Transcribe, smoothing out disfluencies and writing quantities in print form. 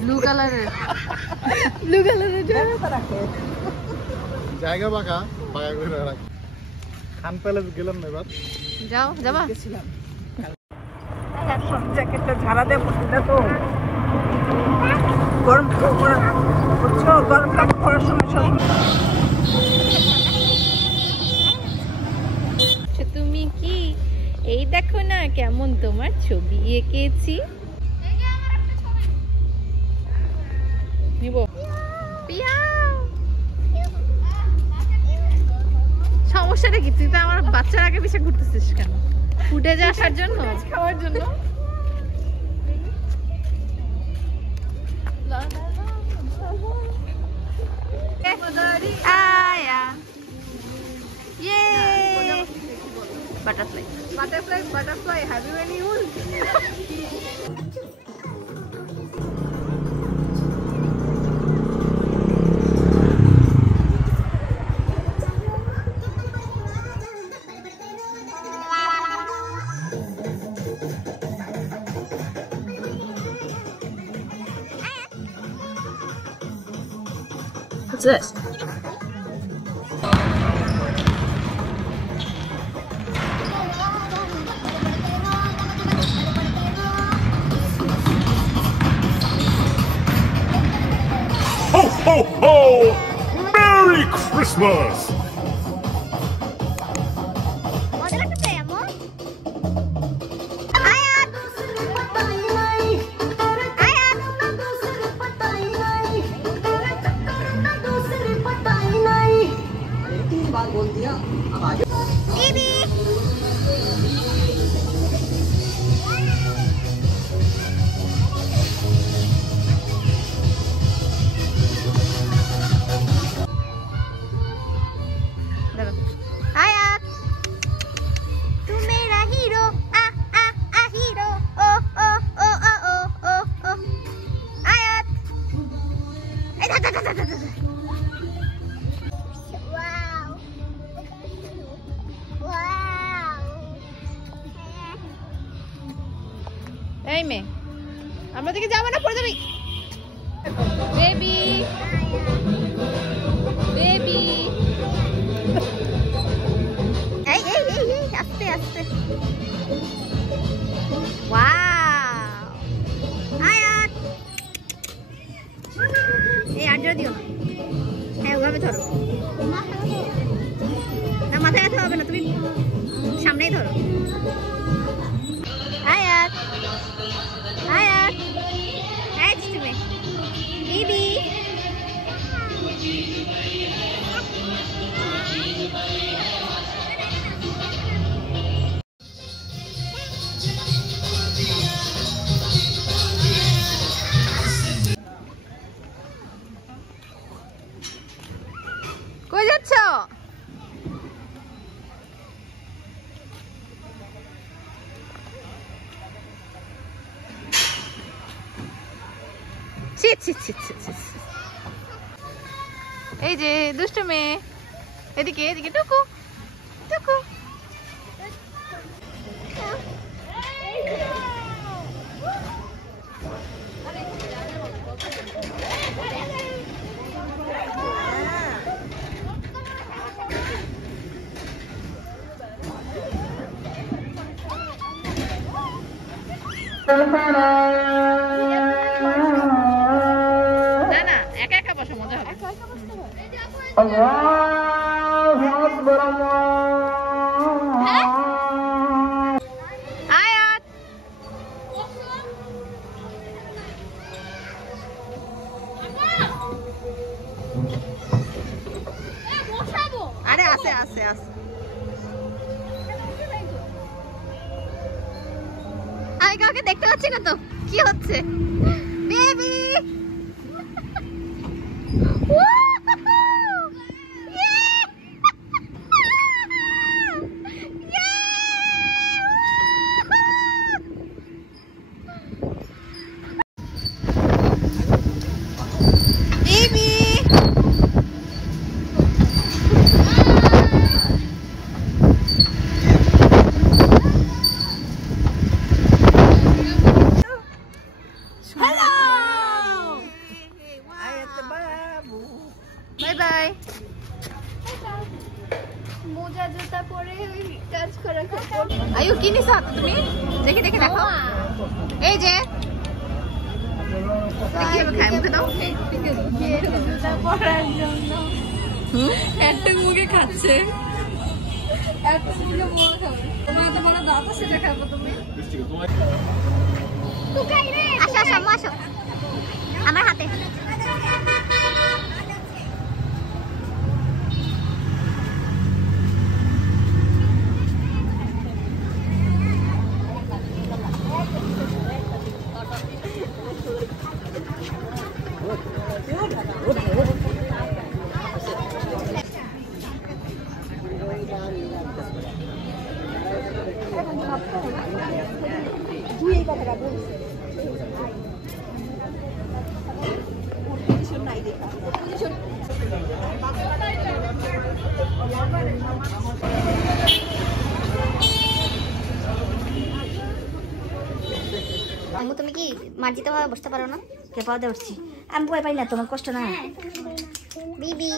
Blue কালারের জায়গা বাঁকা বাঁকা করে রাখ। খান প্যালেস গেলাম না এবার। যাও যাবা জ্যাকেটটা ঝাড়া দেব না তো গরম বুঝছো গরম কাপড় পরার সময় সব তুমি কি এই দেখো না কেমন তোমার ছবি এঁকেছি নিব সমস্যাটা কি তুই তো আমার বাচ্চার আগে পিছে ঘুরতেছিস কেন ফুটেজে আসার জন্য খাওয়ার জন্য Butterfly. Have you any wool? What's this? Ho, ho, ho! Merry Christmas! এই মে আমরা দিকে যাবো না পড়ে যাবি বেবি বেবি এই এই এই এই আস্তে আস্তে ওয়াও আয়াত এই আজরা দিও না হ্যাঁ ওভাবে ধরো না মাথায় ব্যথা হবে না তুমি সামনেই ধরো আয়াত আয়াত এই তুমি বেবি কই যাচ্ছ ছি ছি ছি ছি ছি এই যে দুষ্টু মেয়ে এদিকে এদিকে টুকু টুকু না না একা একা বসো মজা হবে আয়াত আরে আসে আসে আসে আমি কাউকে দেখতে পাচ্ছি না তো কি হচ্ছে বেবি Hello! বাই। মোজা জুতা পরে ওই কাজ করা আয়ু কি নিছ তুমি? দেখে দেখে দেখো। এই যে খাই মুখে দাও। জুতা পরার জন্য একটা মুখে খাচ্ছে। একটা মুখে মোয়া খাবে। তোমার তো বড় দাঁত আছে, সেটা খাবো তুমি। আসো আসো আম্মু আসো আমার হাতে। আম্মু তুমি কি মার্জিত ভাবে বসতে পারো না? কে পাওয়া দিয়ে উঠছি আমি ভয় পাই না, তোমার কষ্ট না। বিবি